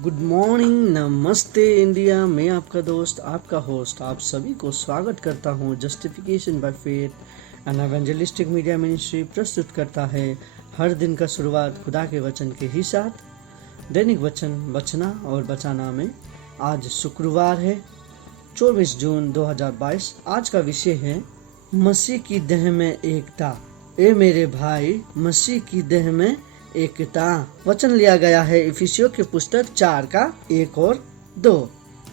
Good morning, नमस्ते India. मैं आपका दोस्त, आपका होस्ट, आप सभी को स्वागत करता हूं। Justification by faith and evangelistic media ministry प्रस्तुत करता है हर दिन का शुरुआत खुदा के वचन के ही साथ। दैनिक वचन बचना और बचाना में आज शुक्रवार है 24 जून 2022। आज का विषय है मसीह की देह में एकता। ए मेरे भाई, मसीह की देह में एकता। वचन लिया गया है इफिसियों की पुस्तक 4 का 1 और 2।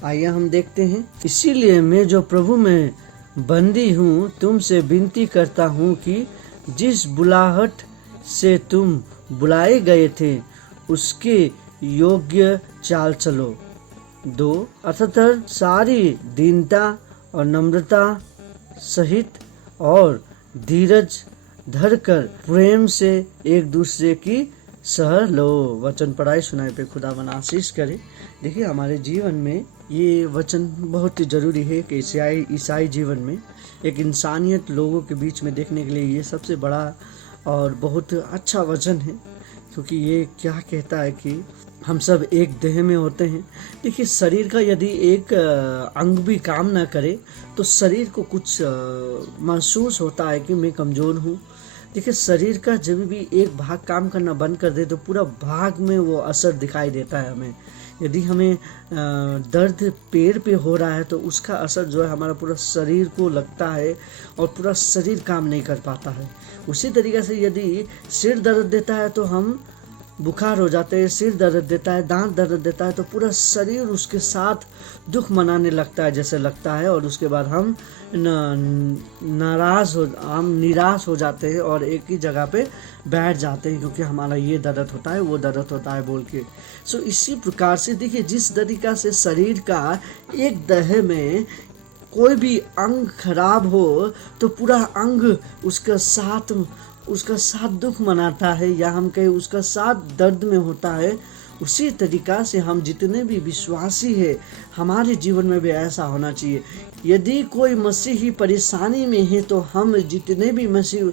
आइए हम देखते हैं। इसीलिए मैं जो प्रभु में बंदी हूँ तुमसे विनती करता हूँ कि जिस बुलाहट से तुम बुलाए गए थे उसके योग्य चाल चलो। 2 अर्थात सारी दीनता और नम्रता सहित और धीरज धरकर प्रेम से एक दूसरे की सह लो। वचन पढ़ाई सुनाई पे खुदा बना आशीष करे। देखिए, हमारे जीवन में ये वचन बहुत ही जरूरी है कि ईसाई जीवन में एक इंसानियत लोगों के बीच में देखने के लिए ये सबसे बड़ा और बहुत अच्छा वचन है, क्योंकि ये क्या कहता है कि हम सब एक देह में होते हैं। देखिए, शरीर का यदि एक अंग भी काम ना करे तो शरीर को कुछ महसूस होता है कि मैं कमज़ोर हूँ। देखिए, शरीर का जब भी एक भाग काम करना बंद कर दे तो पूरा भाग में वो असर दिखाई देता है हमें। यदि हमें दर्द पैर पे हो रहा है तो उसका असर जो है हमारा पूरा शरीर को लगता है और पूरा शरीर काम नहीं कर पाता है। उसी तरीके से यदि सिर दर्द देता है तो हम बुखार हो जाते हैं, सिर दर्द देता है, दांत दर्द देता है तो पूरा शरीर उसके साथ दुख मनाने लगता है जैसे लगता है, और उसके बाद हम निराश हो जाते हैं और एक ही जगह पे बैठ जाते हैं, क्योंकि हमारा ये दर्द होता है, वो दर्द होता है बोल के। सो इसी प्रकार से देखिए, जिस तरीका से शरीर का एक देह में कोई भी अंग खराब हो तो पूरा अंग उसका साथ दुख मनाता है, या हम कहें उसका साथ दर्द में होता है। उसी तरीका से हम जितने भी विश्वासी हैं हमारे जीवन में भी ऐसा होना चाहिए। यदि कोई मसीही परेशानी में है तो हम जितने भी मसीह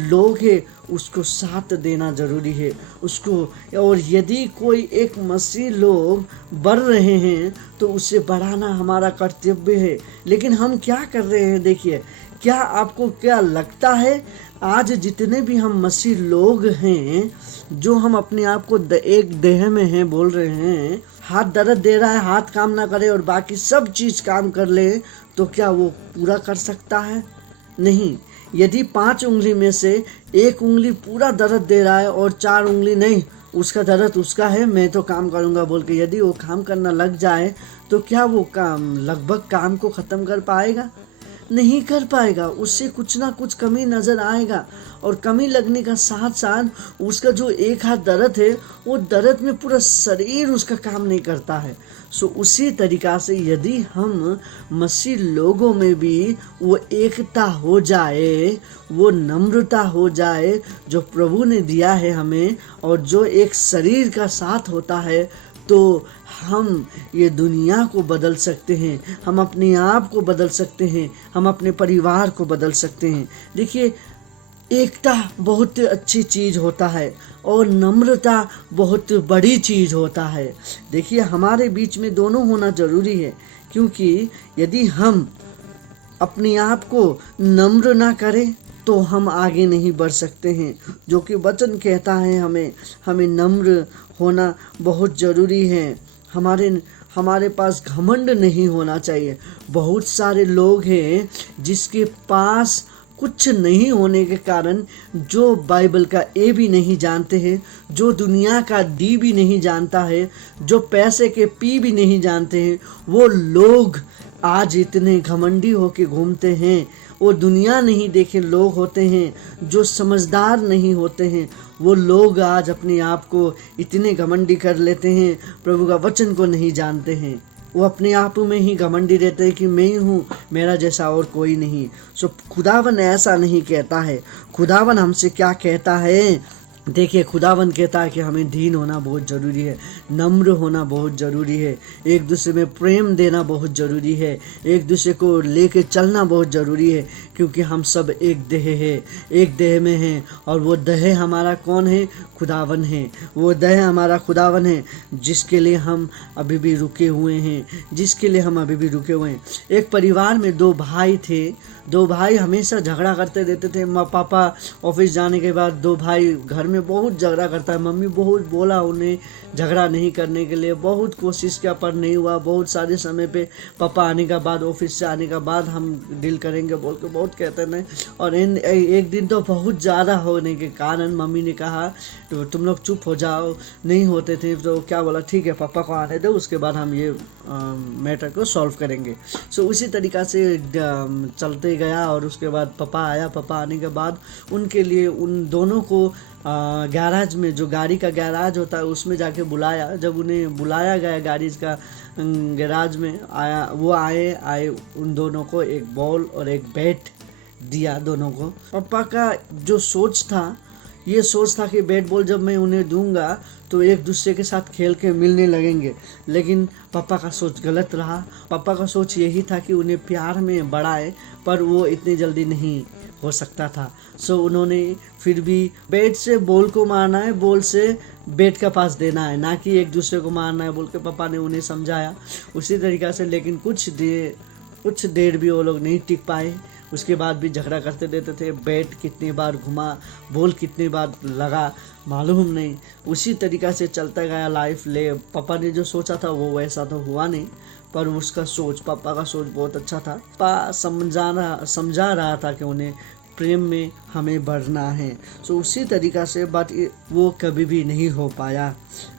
लोग हैं उसको साथ देना जरूरी है उसको। और यदि कोई एक मसीह लोग बढ़ रहे हैं तो उसे बढ़ाना हमारा कर्तव्य है। लेकिन हम क्या कर रहे हैं? देखिए, क्या आपको क्या लगता है आज जितने भी हम मसीह लोग हैं जो हम अपने आप को एक देह में हैं बोल रहे हैं, हाथ दर्द दे रहा है, हाथ काम ना करे और बाकी सब चीज काम कर ले, तो क्या वो पूरा कर सकता है? नहीं। यदि 5 उंगली में से एक उंगली पूरा दर्द दे रहा है और 4 उंगली नहीं, उसका दर्द उसका है, मैं तो काम करूंगा बोल के यदि वो काम करना लग जाए तो क्या वो काम लगभग काम को खत्म कर पाएगा? नहीं कर पाएगा। उससे कुछ ना कुछ कमी नजर आएगा, और कमी लगने का साथ साथ उसका जो एक हाथ दर्द है वो दर्द में पूरा शरीर उसका काम नहीं करता है। सो उसी तरीका से यदि हम मसीह लोगों में भी वो एकता हो जाए, वो नम्रता हो जाए जो प्रभु ने दिया है हमें, और जो एक शरीर का साथ होता है, तो हम ये दुनिया को बदल सकते हैं, हम अपने आप को बदल सकते हैं, हम अपने परिवार को बदल सकते हैं। देखिए, एकता बहुत अच्छी चीज़ होता है और नम्रता बहुत बड़ी चीज़ होता है। देखिए, हमारे बीच में दोनों होना जरूरी है, क्योंकि यदि हम अपने आप को नम्र ना करें तो हम आगे नहीं बढ़ सकते हैं। जो कि वचन कहता है हमें नम्र होना बहुत ज़रूरी है। हमारे पास घमंड नहीं होना चाहिए। बहुत सारे लोग हैं जिसके पास कुछ नहीं होने के कारण, जो बाइबल का ए भी नहीं जानते हैं, जो दुनिया का डी भी नहीं जानता है, जो पैसे के पी भी नहीं जानते हैं, वो लोग आज इतने घमंडी होके घूमते हैं। वो दुनिया नहीं देखे लोग होते हैं, जो समझदार नहीं होते हैं, वो लोग आज अपने आप को इतने घमंडी कर लेते हैं, प्रभु का वचन को नहीं जानते हैं। वो अपने आप में ही घमंडी रहते हैं कि मैं हूँ, मेरा जैसा और कोई नहीं। सो खुदावन ऐसा नहीं कहता है। खुदावन हमसे क्या कहता है देखिए, खुदावन कहता है कि हमें दीन होना बहुत ज़रूरी है, नम्र होना बहुत ज़रूरी है, एक दूसरे में प्रेम देना बहुत ज़रूरी है, एक दूसरे को लेके चलना बहुत ज़रूरी है, क्योंकि हम सब एक देह है, एक देह में हैं। और वो देह हमारा कौन है? खुदावन है। वो देह हमारा खुदावन है, जिसके लिए हम अभी भी रुके हुए हैं, जिसके लिए हम अभी भी रुके हुए हैं। एक परिवार में दो भाई थे। दो भाई हमेशा झगड़ा करते रहते थे। पापा ऑफिस जाने के बाद दो भाई घर में बहुत झगड़ा करता है। मम्मी बहुत बोला उन्हें झगड़ा नहीं करने के लिए, बहुत कोशिश किया पर नहीं हुआ। बहुत सारे समय पे पापा आने के बाद, ऑफिस से आने के बाद हम डील करेंगे बोल के बहुत कहते हैं। और एक दिन तो बहुत ज़्यादा होने के कारण मम्मी ने कहा तो तुम लोग चुप हो जाओ, नहीं होते थे। तो क्या बोला, ठीक है पापा को आने दो, उसके बाद हम ये मैटर को सॉल्व करेंगे। सो उसी तरीक़ा से चलते गया। और उसके बाद पापा आया। पापा आने के बाद उनके लिए उन दोनों को गैराज में, जो गाड़ी का गैराज होता है उसमें जाके बुलाया। जब उन्हें बुलाया गया गाड़ी का गैराज में आया, वो आए उन दोनों को एक बॉल और एक बैट दिया दोनों को। पापा का जो सोच था, ये सोच था कि बैट बॉल जब मैं उन्हें दूंगा तो एक दूसरे के साथ खेल के मिलने लगेंगे। लेकिन पापा का सोच गलत रहा। पापा का सोच यही था कि उन्हें प्यार में बढ़ाए, पर वो इतनी जल्दी नहीं हो सकता था। सो उन्होंने फिर भी बैट से बॉल को मारना है, बॉल से बैट का पास देना है, ना कि एक दूसरे को मारना है बोल के पापा ने उन्हें समझाया उसी तरीक़ा से। लेकिन कुछ देर भी वो लोग नहीं टिक पाए। उसके बाद भी झगड़ा करते रहते थे। बैट कितनी बार घुमा, बॉल कितनी बार लगा, मालूम नहीं। उसी तरीक़ा से चलता गया लाइफ। पापा ने जो सोचा था वो वैसा तो हुआ नहीं, पर उसका सोच, पापा का सोच बहुत अच्छा था। पापा समझा रहा था कि उन्हें प्रेम में हमें बढ़ना है। सो उसी तरीक़ा से, बट वो कभी भी नहीं हो पाया।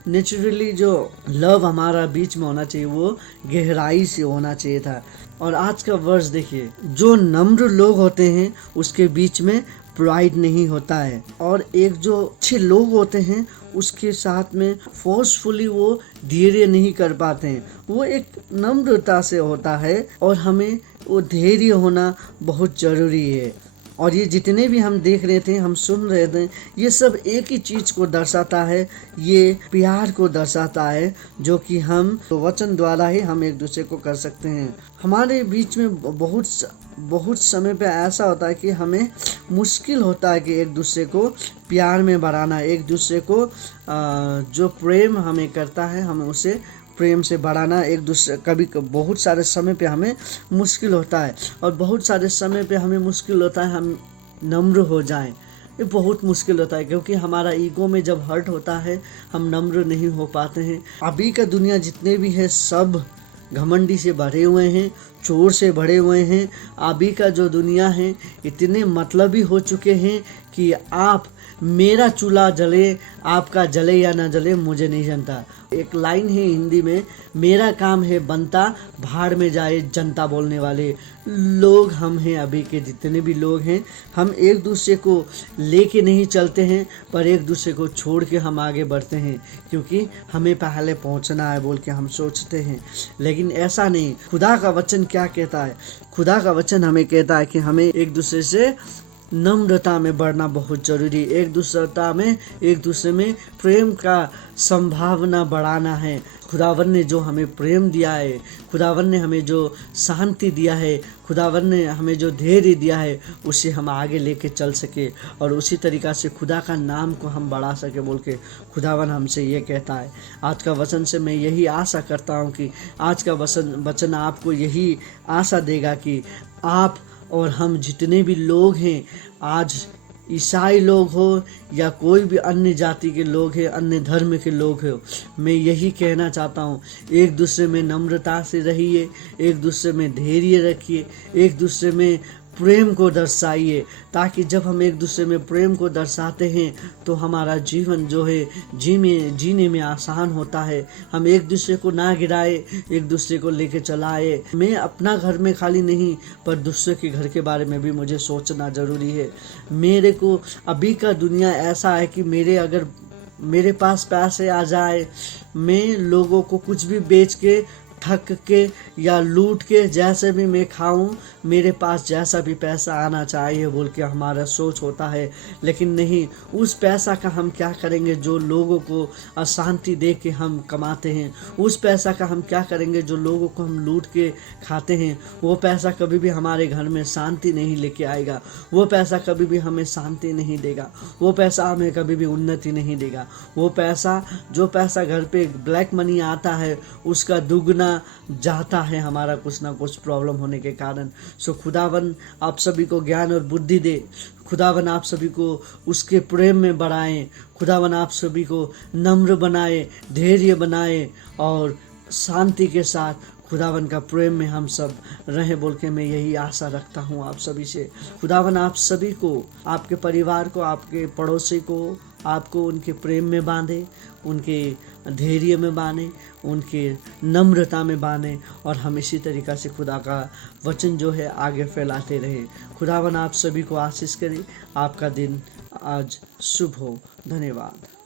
नेचुरली जो लव हमारा बीच में होना चाहिए वो गहराई से होना चाहिए था। और आज का वर्ष देखिए, जो नम्र लोग होते हैं उसके बीच में प्राइड नहीं होता है। और एक जो अच्छे लोग होते हैं उसके साथ में फोर्सफुली वो धैर्य नहीं कर पाते हैं। वो एक नम्रता से होता है और हमें वो धैर्य होना बहुत ज़रूरी है। और ये जितने भी हम देख रहे थे, हम सुन रहे थे, ये सब एक ही चीज़ को दर्शाता है, ये प्यार को दर्शाता है, जो कि हम वचन द्वारा ही हम एक दूसरे को कर सकते हैं। हमारे बीच में बहुत समय पे ऐसा होता है कि हमें मुश्किल होता है कि एक दूसरे को प्यार में बढ़ाना, एक दूसरे को जो प्रेम हमें करता है हमें उसे प्रेम से बढ़ाना। एक दूसरे कभी बहुत सारे समय पे हमें मुश्किल होता है, और बहुत सारे समय पे हमें मुश्किल होता है हम नम्र हो जाएं। ये बहुत मुश्किल होता है, क्योंकि हमारा ईगो में जब हर्ट होता है हम नम्र नहीं हो पाते हैं। अभी का दुनिया जितने भी है सब घमंडी से भरे हुए हैं, चोर से भरे हुए हैं। अभी का जो दुनिया है इतने मतलबी हो चुके हैं कि आप, मेरा चूल्हा जले, आपका जले या ना जले मुझे नहीं जानता। एक लाइन है हिंदी में, मेरा काम है बनता, भाड़ में जाए जनता। बोलने वाले लोग हम हैं। अभी के जितने भी लोग हैं, हम एक दूसरे को लेके नहीं चलते हैं, पर एक दूसरे को छोड़ के हम आगे बढ़ते हैं, क्योंकि हमें पहले पहुंचना है बोल के हम सोचते हैं। लेकिन ऐसा नहीं। खुदा का वचन क्या कहता है? खुदा का वचन हमें कहता है कि हमें एक दूसरे से नम्रता में बढ़ना बहुत ज़रूरी है। एक दूसरे में प्रेम का संभावना बढ़ाना है। खुदावन ने जो हमें प्रेम दिया है, खुदावन ने हमें जो शांति दिया है, खुदावन ने हमें जो धैर्य दिया है, उसे हम आगे लेके चल सके और उसी तरीक़ा से खुदा का नाम को हम बढ़ा सके बोल के खुदावन हमसे ये कहता है। आज का वचन से मैं यही आशा करता हूँ कि आज का वचन आपको यही आशा देगा कि आप और हम जितने भी लोग हैं, आज ईसाई लोग हो या कोई भी अन्य जाति के लोग हैं, अन्य धर्म के लोग हो, मैं यही कहना चाहता हूँ, एक दूसरे में नम्रता से रहिए, एक दूसरे में धैर्य रखिए, एक दूसरे में प्रेम को दर्शाइए, ताकि जब हम एक दूसरे में प्रेम को दर्शाते हैं तो हमारा जीवन जो है जीने में आसान होता है। हम एक दूसरे को ना गिराए, एक दूसरे को लेके चलाए। मैं अपना घर में खाली नहीं, पर दूसरे के घर के बारे में भी मुझे सोचना ज़रूरी है। मेरे को अभी का दुनिया ऐसा है कि मेरे पास पैसे आ जाए, मैं लोगों को कुछ भी बेच के ठग के या लूट के जैसे भी मैं खाऊं, मेरे पास जैसा भी पैसा आना चाहिए बोल के हमारा सोच होता है। लेकिन नहीं, उस पैसा का हम क्या करेंगे जो लोगों को अशांति दे के हम कमाते हैं। उस पैसा का हम क्या करेंगे जो लोगों को हम लूट के खाते हैं। वो पैसा कभी भी हमारे घर में शांति नहीं लेके आएगा। वो पैसा कभी भी हमें शांति नहीं देगा। वो पैसा हमें कभी भी उन्नति नहीं देगा। वो पैसा, जो पैसा घर पे ब्लैक मनी आता है, उसका दुगना जाता है हमारा कुछ ना कुछ प्रॉब्लम होने के कारण। सो खुदावन आप सभी को ज्ञान और बुद्धि दे। खुदावन आप सभी को उसके प्रेम में बढ़ाएं। खुदावन आप सभी को नम्र बनाए, धैर्य बनाए और शांति के साथ खुदावन का प्रेम में हम सब रहें बोल के मैं यही आशा रखता हूँ आप सभी से। खुदावन आप सभी को, आपके परिवार को, आपके पड़ोसी को, आपको उनके प्रेम में बांधे, उनके धैर्य में बांधे, उनके नम्रता में बांधे और हम इसी तरीक़ा से खुदा का वचन जो है आगे फैलाते रहे। खुदावन आप सभी को आशीष करे। आपका दिन आज शुभ हो। धन्यवाद।